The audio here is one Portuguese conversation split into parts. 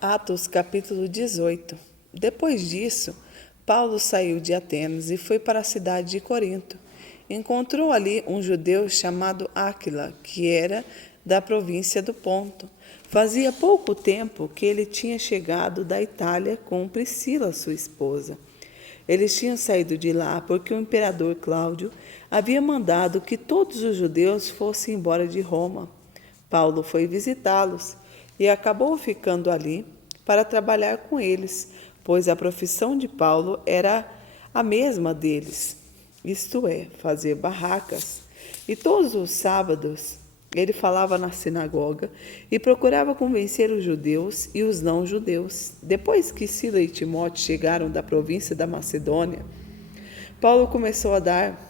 Atos capítulo 18. Depois disso, Paulo saiu de Atenas e foi para a cidade de Corinto. Encontrou ali um judeu chamado Áquila, que era da província do Ponto. Fazia pouco tempo que ele tinha chegado da Itália com Priscila, sua esposa. Eles tinham saído de lá porque o imperador Cláudio havia mandado que todos os judeus fossem embora de Roma. Paulo foi visitá-los e acabou ficando ali para trabalhar com eles, pois a profissão de Paulo era a mesma deles, isto é, fazer barracas. E todos os sábados ele falava na sinagoga e procurava convencer os judeus e os não-judeus. Depois que Sila e Timóteo chegaram da província da Macedônia, Paulo começou a dar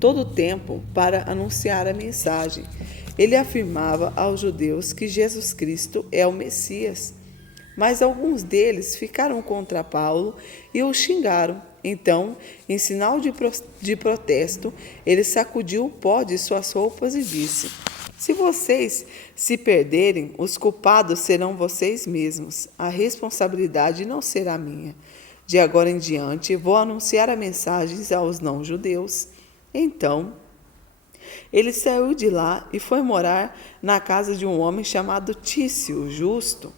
todo o tempo para anunciar a mensagem. Ele afirmava aos judeus que Jesus Cristo é o Messias, mas alguns deles ficaram contra Paulo e o xingaram. Então, em sinal de protesto, ele sacudiu o pó de suas roupas e disse: Se vocês se perderem, os culpados serão vocês mesmos. A responsabilidade não será minha. De agora em diante, vou anunciar a mensagem aos não-judeus. Então, ele saiu de lá e foi morar na casa de um homem chamado Tício, justo,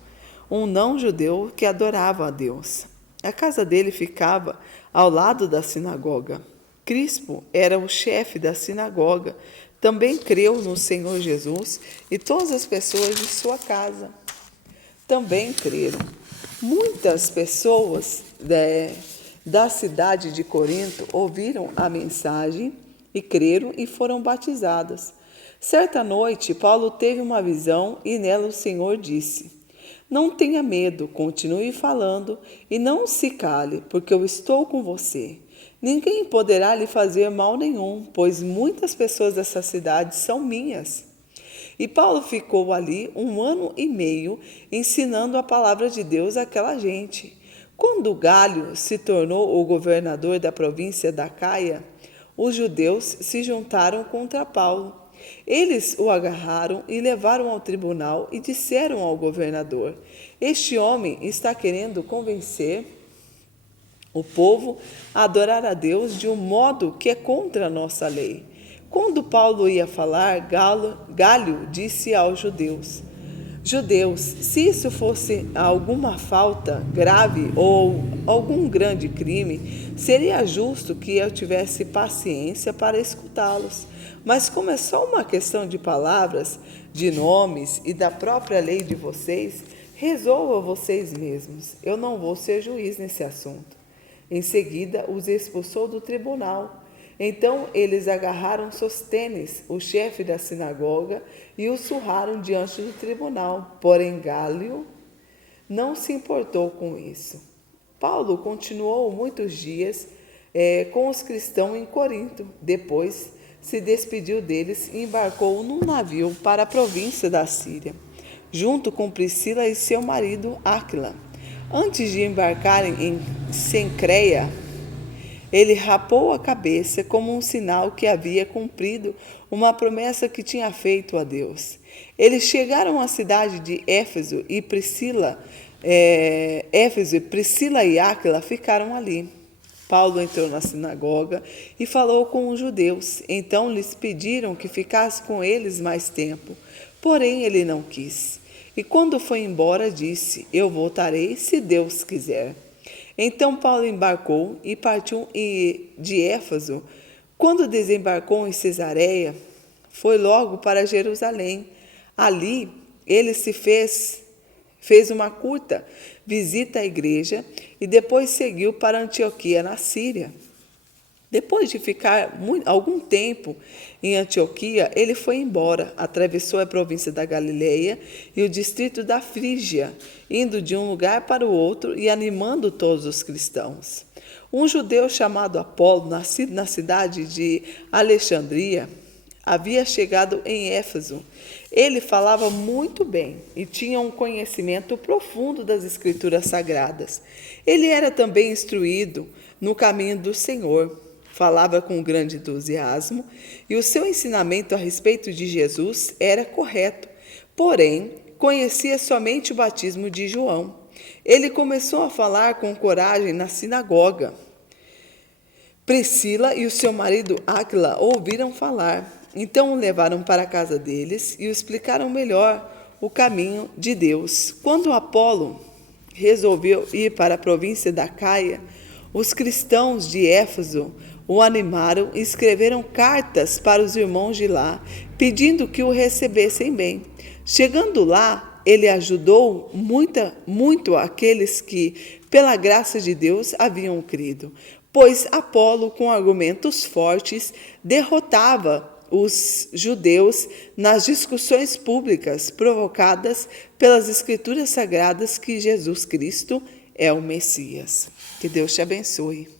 um não-judeu que adorava a Deus. A casa dele ficava ao lado da sinagoga. Crispo era o chefe da sinagoga. Também creu no Senhor Jesus e todas as pessoas de sua casa também creram. Muitas pessoas da cidade de Corinto ouviram a mensagem e creram e foram batizadas. Certa noite, Paulo teve uma visão e nela o Senhor disse: Não tenha medo, continue falando e não se cale, porque eu estou com você. Ninguém poderá lhe fazer mal nenhum, pois muitas pessoas dessa cidade são minhas. E Paulo ficou ali 1 ano e meio ensinando a palavra de Deus àquela gente. Quando Galho se tornou o governador da província da Caia, os judeus se juntaram contra Paulo. Eles o agarraram e levaram ao tribunal e disseram ao governador: Este homem está querendo convencer o povo a adorar a Deus de um modo que é contra a nossa lei. Quando Paulo ia falar, Galho disse aos judeus: Judeus, se isso fosse alguma falta grave ou algum grande crime, seria justo que eu tivesse paciência para escutá-los. Mas como é só uma questão de palavras, de nomes e da própria lei de vocês, resolvam vocês mesmos. Eu não vou ser juiz nesse assunto. Em seguida, os expulsou do tribunal. Então eles agarraram Sostênes, o chefe da sinagoga, e o surraram diante do tribunal. Porém, Galho não se importou com isso. Paulo continuou muitos dias com os cristãos em Corinto. Depois se despediu deles e embarcou num navio para a província da Síria, junto com Priscila e seu marido Áquila. Antes de embarcarem em Cencreia, ele rapou a cabeça como um sinal que havia cumprido uma promessa que tinha feito a Deus. Eles chegaram à cidade de Éfeso e Priscila e Áquila ficaram ali. Paulo entrou na sinagoga e falou com os judeus. Então lhes pediram que ficasse com eles mais tempo. Porém ele não quis. E quando foi embora disse: Eu voltarei se Deus quiser. Então Paulo embarcou e partiu de Éfeso. Quando desembarcou em Cesareia, foi logo para Jerusalém. Ali ele fez uma curta visita à igreja e depois seguiu para Antioquia, na Síria. Depois de ficar algum tempo em Antioquia, ele foi embora, atravessou a província da Galileia e o distrito da Frígia, indo de um lugar para o outro e animando todos os cristãos. Um judeu chamado Apolo, nascido na cidade de Alexandria, havia chegado em Éfeso. Ele falava muito bem e tinha um conhecimento profundo das Escrituras Sagradas. Ele era também instruído no caminho do Senhor. Falava com grande entusiasmo e o seu ensinamento a respeito de Jesus era correto. Porém, conhecia somente o batismo de João. Ele começou a falar com coragem na sinagoga. Priscila e o seu marido Áquila ouviram falar. Então o levaram para a casa deles e o explicaram melhor o caminho de Deus. Quando Apolo resolveu ir para a província da Caia, os cristãos de Éfeso o animaram e escreveram cartas para os irmãos de lá, pedindo que o recebessem bem. Chegando lá, ele ajudou muito aqueles que, pela graça de Deus, haviam crido, pois Apolo, com argumentos fortes, derrotava os judeus nas discussões públicas provocadas pelas Escrituras Sagradas que Jesus Cristo é o Messias. Que Deus te abençoe.